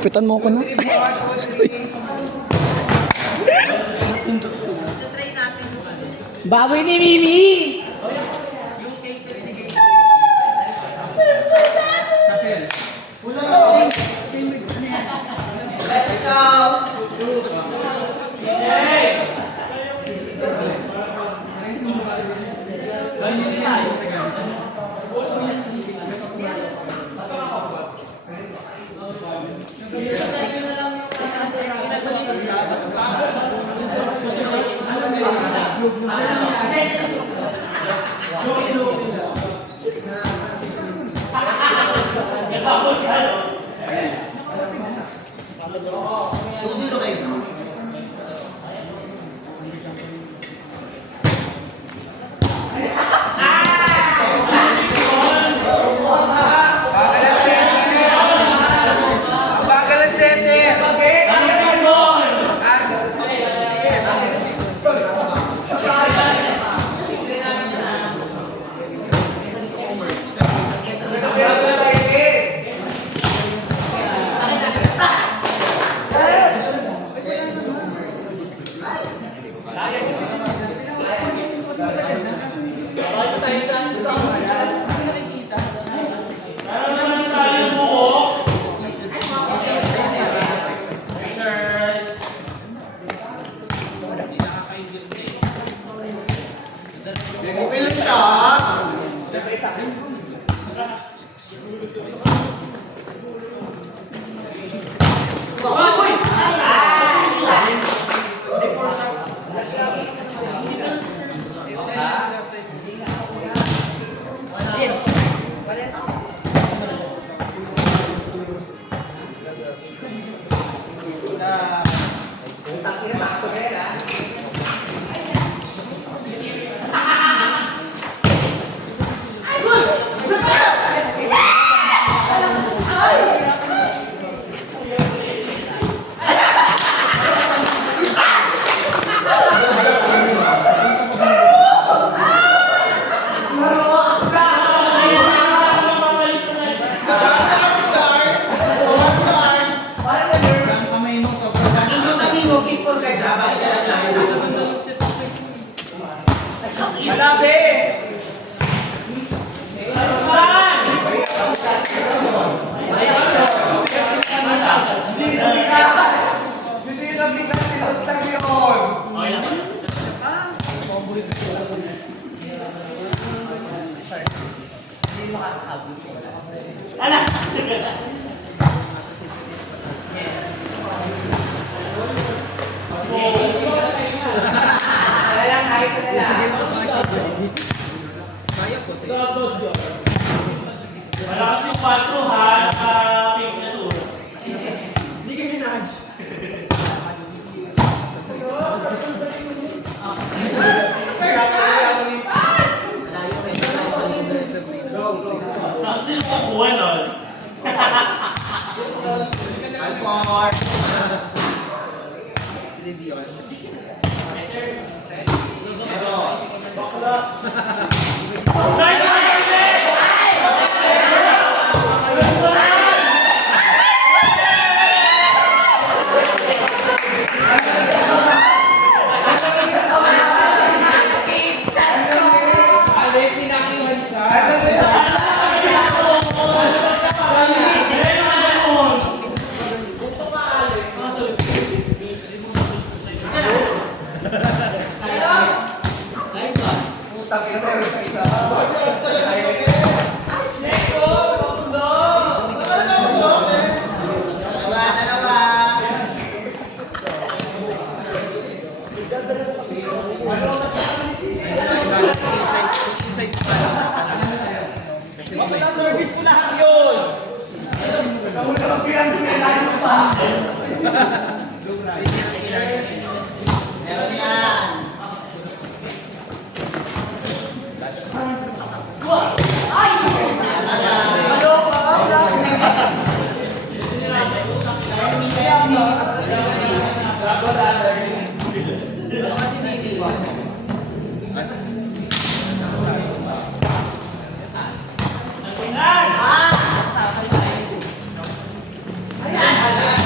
Pitan mo ko na. Baboy ni Mimi! Malakas yung 4 ha, pink na to. Hindi ka minaj. Tapos yung kukuha nun. Alpor! Sili Dion. Nice! Service ko lahat yun! Meron yan! Ayan!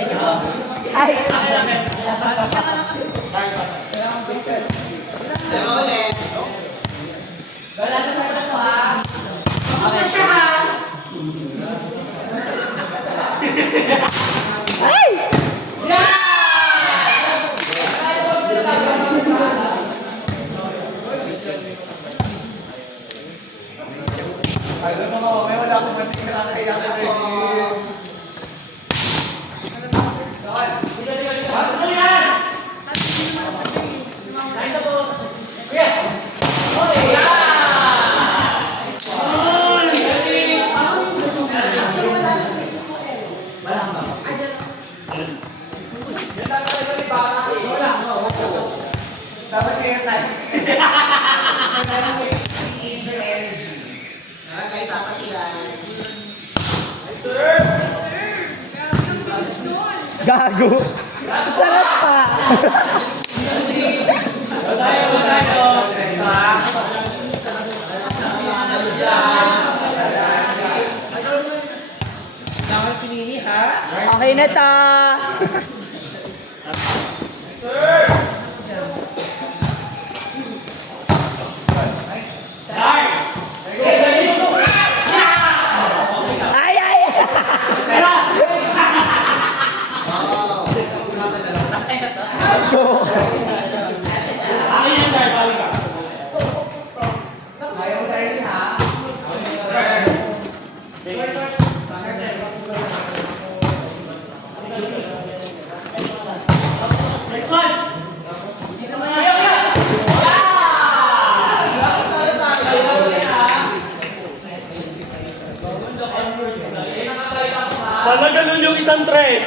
Ay! Dalawa ulit. Ay! May isa pa sila. Gago! Sarap pa! Okay na ta! Ay, ay! Akin yan, Dar. Balik ka. Next one. Sana ganun yung isang tres.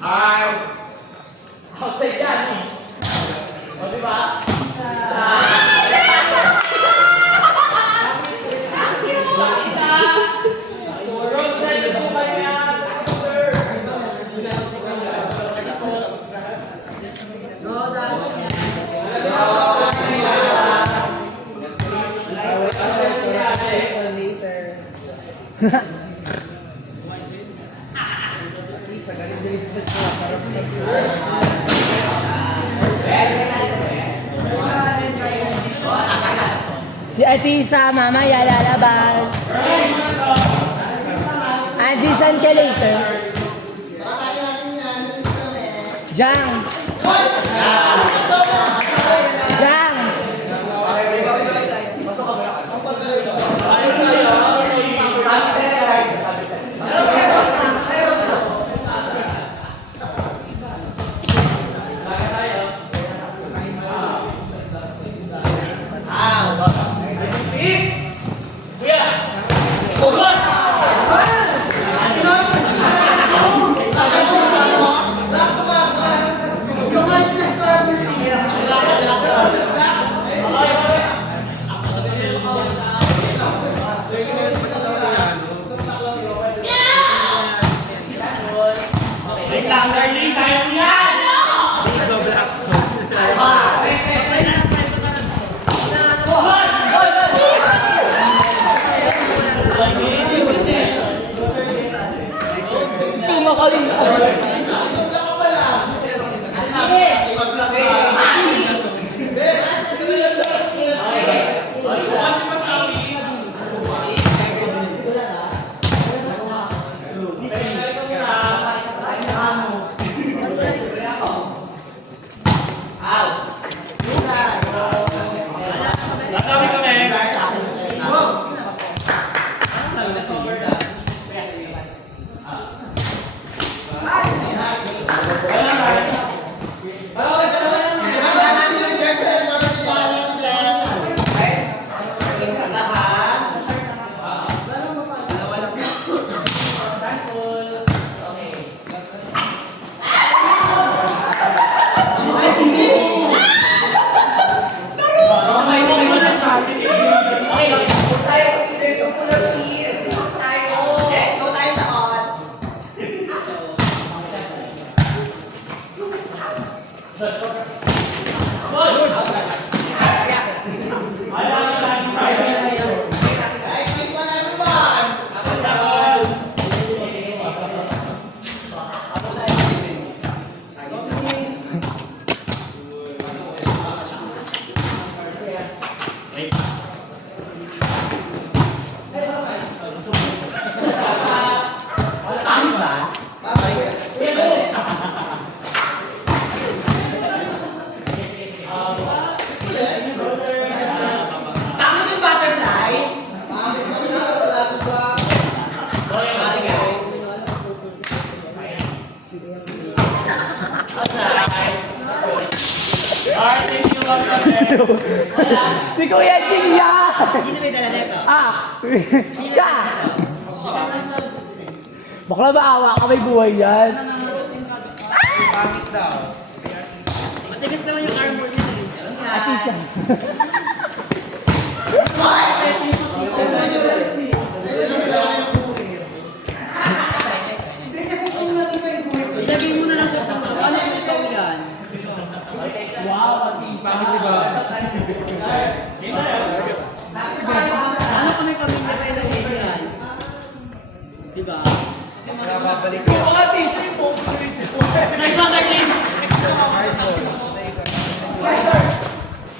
Ay. Si Ate Isa, mamaya lalabas. Andy, saan ka later? Jang! Jang! Pangit ba? Pangit yung butterfly. Pangit kami na wala ko ba? Sorry guys. Si Kuya Jing yan! Sino may dala nito? Ah! Siya! Bakla ba awa ka may buhay yan? Bakit daw? Matigas naman yung armor niya. Ati siya. Ilagay mo na lang sa pang. Ano yung ikaw yan? Pangit diba? Ano kung may pamilya kayo na ganyan? Diba? Babalik ko. Nice one, Darlene!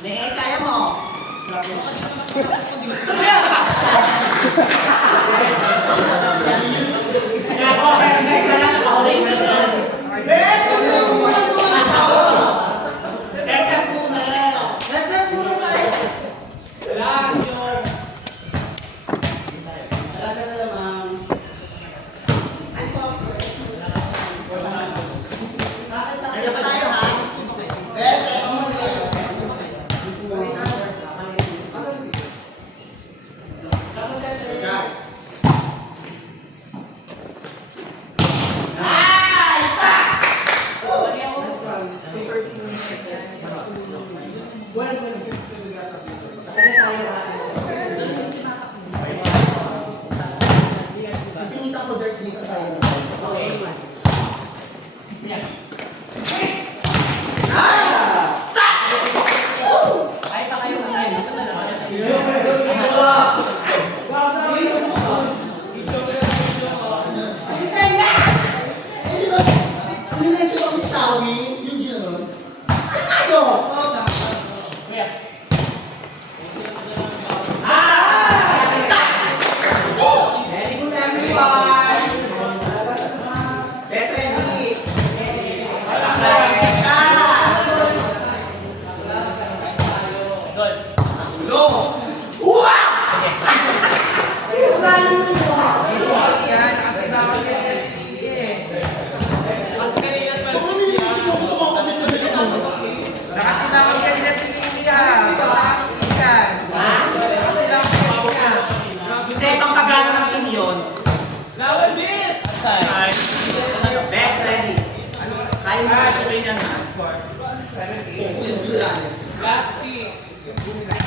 Nee, kaya mo. Isa pa tayo ha. Best, guys. Sisingitan ko Ders dito sa'yo. Nilenso ako ni Shawi, yung gano'n. Ano? Ready ko na everyone! Best ready! Ulo! Uwa! Nakasinawag kanina si Mimi ha. Pakakitigan. Nakasinawag kanina. Hindi, pang pagano ng team yun. Lawan, miss! Best ready. Kaya mo na ito rin yan ha. Score. Yung sila. Last 6.